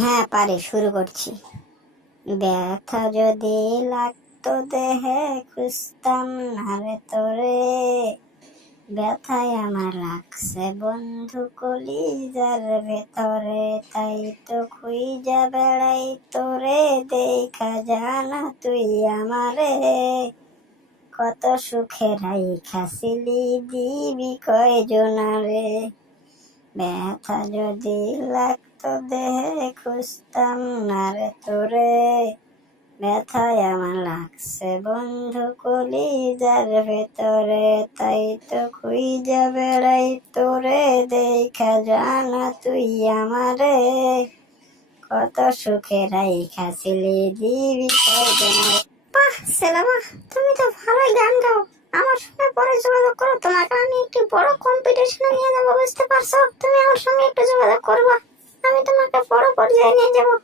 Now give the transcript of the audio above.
হ্যাঁ পারি, শুরু করছি। ব্যথা যদি লাগতো দেহে, খুঁজতাম না রে তোরে। ব্যথায় আমার লাগছে বন্ধু কলিজার ভেতরে, তাই তো খুঁজা বেড়াই তোরে। দেখা জানা তুই আমারে, কত সুখে রাইখাছিলি দিবি কয়জনারে। ব্যথা যদি লাগতো দেহে, খুঁজতাম না রে তোরে। ব্যথায় আমার লাগছে বন্ধু কলিজার ভেতরে, তাই তো খুঁজা বেড়াই তোরে। দেখা জানা তুই আমারে, কত সুখে রাইখাছিলি দিবি কয়জনারে। বাহ সেলামা, তুমি তো ভালোই গান গাও। আমার সঙ্গে পরে যোগাযোগ করো, তোমাকে আমি একটি বড় কম্পিটিশনে নিয়ে যাবো, বুঝতে পারছো? তুমি আমার সঙ্গে একটু যোগাযোগ করবা, আমি তোমাকে বড় পর্যায়ে নিয়ে যাবো।